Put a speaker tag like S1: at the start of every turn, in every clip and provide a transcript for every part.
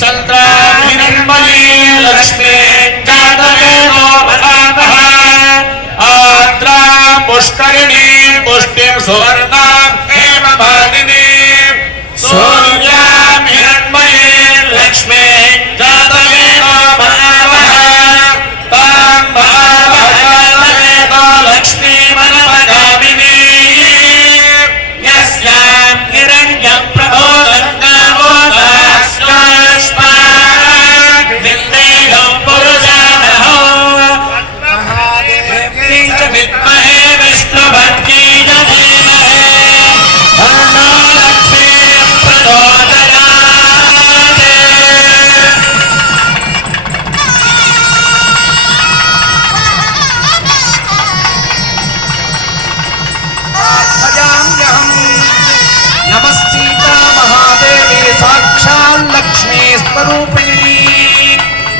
S1: చంద్రాభినిర్మలీ లక్ష్మీ
S2: కాతవేదో భగాతః ఆద్రాం పుష్కరిణీం సువర్ణ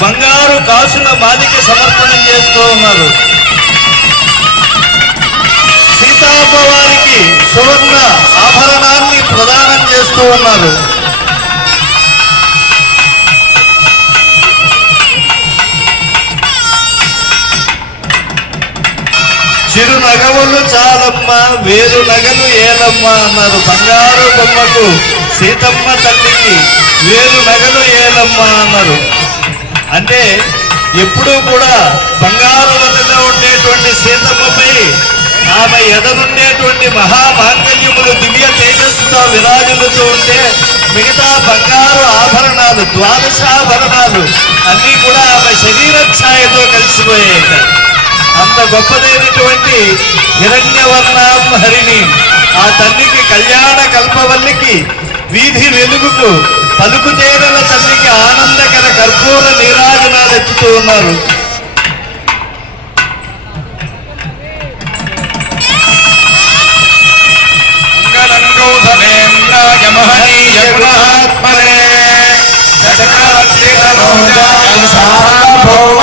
S2: బంగారు కాసుల మాదిక సమర్పణం చేస్తూ ఉన్నారు. సీతామ్మ వారికి సువర్ణ ఆభరణాన్ని ప్రదానం చేస్తూ ఉన్నారు. చిరు నగవులు చాలమ్మ వేరు నగలు ఏలమ్మ అన్నారు. బంగారు బొమ్మకు సీతమ్మ తల్లికి వేరు నగలు ఏలమ్మ అన్నారు. అంటే ఎప్పుడూ కూడా బంగారు వదిలో ఉండేటువంటి సీతమ్మపై ఆమె ఎదనుండేటువంటి మహామాంగల్యములు దివ్య తేజస్సుతో విరాజులుతూ ఉంటే మిగతా బంగారు ఆభరణాలు ద్వాదశాభరణాలు అన్నీ కూడా ఆమె శరీర ఛాయతో కలిసిపోయాయి. అంత గొప్పదైనటువంటి హిరణ్యవర్ణం హరిణి ఆ తల్లికి కళ్యాణ కల్పవల్లికి వీధి వెలుగుకు పలుకు చేరిన తల్లికి ఆనందకర కర్పూర నీరాజనాలు ఎత్తుతూ ఉన్నారు.
S1: మహనీయ గుణాత్మనే. సకల సార్వభౌమ